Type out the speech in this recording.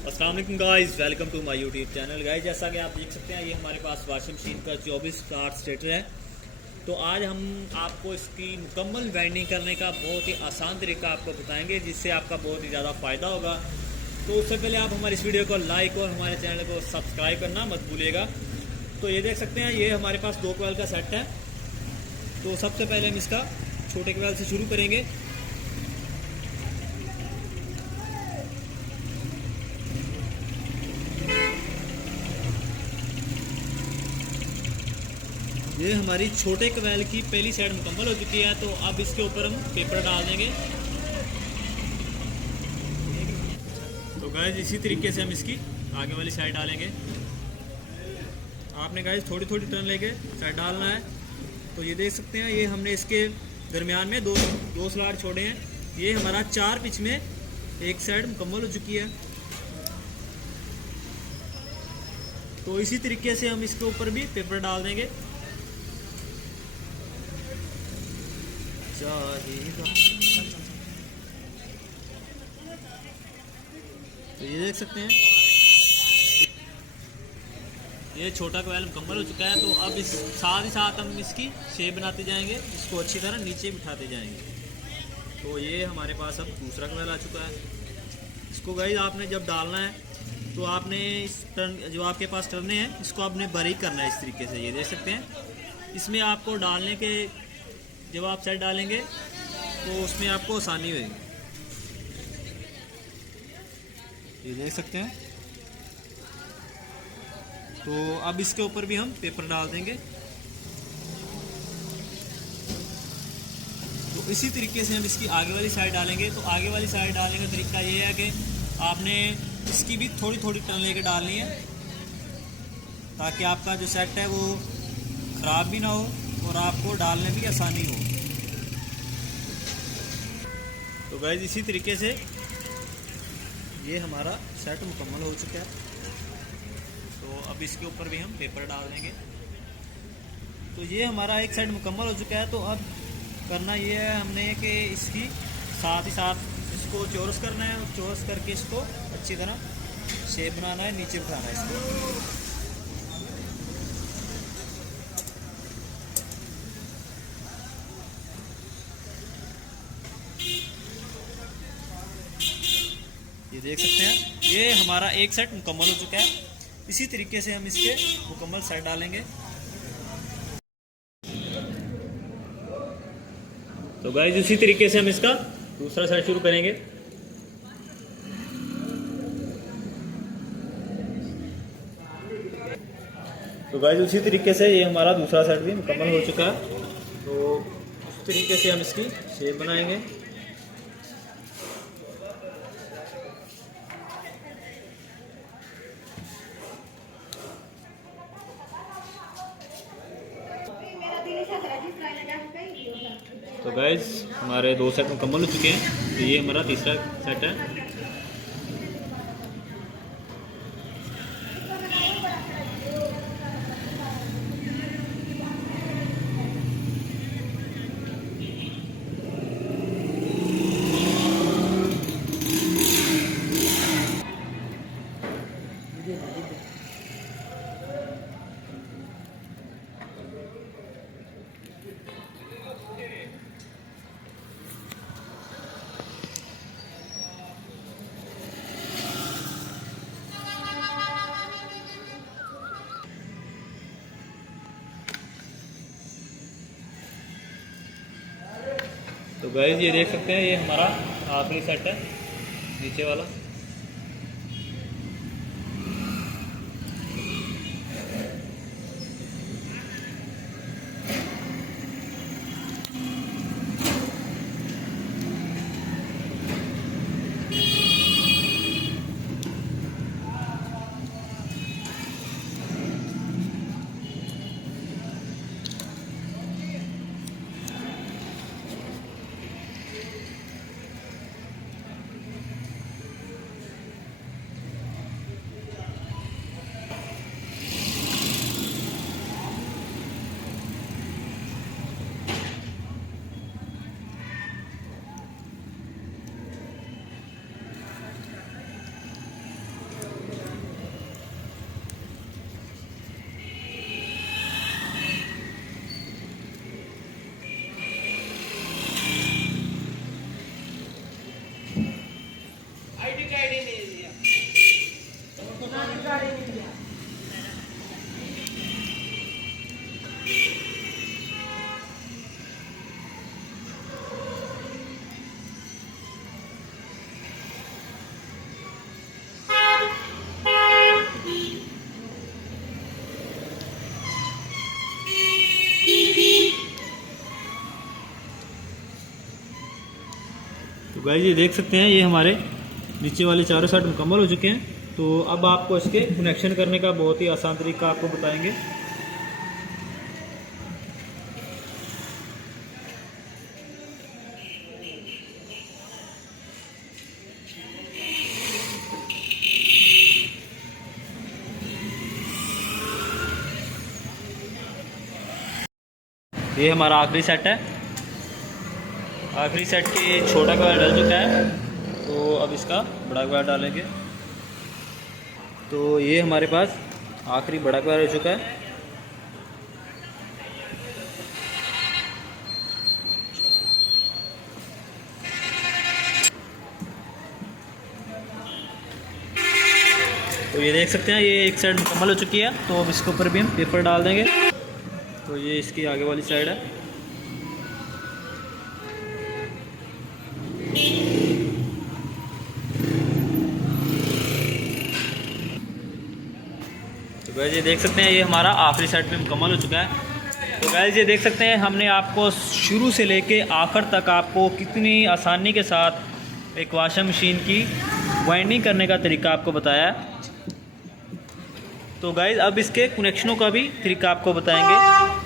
अस्सलाम वालेकुम guys, welcome to my YouTube channel. Guys जैसा कि आप देख सकते हैं ये हमारे पास वॉशिंग मशीन का 24 स्टार्ट स्टेटर है। तो आज हम आपको इसकी मुकम्मल वाइंडिंग करने का बहुत ही आसान तरीका आपको बताएंगे, जिससे आपका बहुत ही ज़्यादा फ़ायदा होगा। तो उससे पहले आप हमारी इस वीडियो को लाइक और हमारे चैनल को सब्सक्राइब करना मत भूलिएगा। तो ये देख सकते हैं, ये हमारे पास 2 कोयल का सेट है। तो सबसे पहले हम इसका छोटे कोयल से शुरू करेंगे। ये हमारी छोटे कोयल की पहली साइड मुकम्मल हो चुकी है। तो अब इसके ऊपर हम पेपर डाल देंगे। तो गाइस इसी तरीके से हम इसकी आगे वाली साइड डालेंगे। आपने गाइस थोड़ी थोड़ी टर्न लेके साइड डालना है। तो ये देख सकते हैं, ये हमने इसके दरमियान में दो स्लॉट छोड़े हैं। ये हमारा 4 पिच में एक साइड मुकम्मल हो चुकी है। तो इसी तरीके से हम इसके ऊपर भी पेपर डाल देंगे। तो ये देख सकते हैं, ये छोटा कोयल मुकम्मल हो चुका है। तो अब इस साथ ही साथ हम इसकी शेप बनाते जाएंगे, इसको अच्छी तरह नीचे बिठाते जाएंगे। तो ये हमारे पास अब दूसरा कोयल आ चुका है। इसको गाइस आपने जब डालना है तो आपने इस टर्न, जो आपके पास टर्ने हैं, इसको आपने बारीक करना है इस तरीके से। ये देख सकते हैं, इसमें आपको डालने के, जब आप साइड डालेंगे तो उसमें आपको आसानी होगी। ये देख सकते हैं। तो अब इसके ऊपर भी हम पेपर डाल देंगे। तो इसी तरीके से हम इसकी आगे वाली साइड डालेंगे। तो आगे वाली साइड डालने का तरीका ये है कि आपने इसकी भी थोड़ी थोड़ी टर्न लेके डालनी है, ताकि आपका जो सेट है वो ख़राब भी ना हो और आपको डालने भी आसानी हो। तो गाइस इसी तरीके से ये हमारा सेट मुकम्मल हो चुका है। तो अब इसके ऊपर भी हम पेपर डाल देंगे। तो ये हमारा एक साइड मुकम्मल हो चुका है। तो अब करना ये है हमने कि इसकी साथ ही साथ इसको चौरस करना है। चौरस करके इसको अच्छी तरह शेप बनाना है, नीचे उठाना है इसको। ये देख सकते हैं, ये हमारा एक सेट मुकम्मल हो चुका है। इसी तरीके से हम इसके मुकम्मल सेट डालेंगे। तो गाइस इसी तरीके से हम इसका दूसरा सेट शुरू करेंगे। तो गाइस उसी तरीके से ये हमारा दूसरा सेट भी मुकम्मल हो चुका है। तो उस तरीके से हम इसकी शेप बनाएंगे। तो गाइस हमारे 2 सेट मुकम्मल हो चुके हैं। तो ये हमारा तीसरा सेट है। तो गाइस ये देख सकते हैं, ये हमारा आखिरी सेट है, नीचे वाला। गाइस ये देख सकते हैं ये हमारे नीचे वाले चारों साइड मुकम्मल हो चुके हैं। तो अब आपको इसके कनेक्शन करने का बहुत ही आसान तरीका आपको बताएंगे। ये हमारा आखिरी सेट है। आखिरी सेट के छोटा कवर डल चुका है, तो अब इसका बड़ा कवर डालेंगे। तो ये हमारे पास आखिरी बड़ा कवर हो चुका है। तो ये देख सकते हैं ये एक साइड मुकम्मल हो चुकी है। तो अब इसके ऊपर भी हम पेपर डाल देंगे। तो ये इसकी आगे वाली साइड है। तो गैस ये देख सकते हैं ये हमारा आखिरी सेट में मुकम्मल हो चुका है। तो गैस ये देख सकते हैं हमने आपको शुरू से लेके आखिर तक आपको कितनी आसानी के साथ एक वॉशिंग मशीन की वाइंडिंग करने का तरीका आपको बताया है। तो गाइस अब इसके कनेक्शनों का भी तरीका आपको बताएंगे।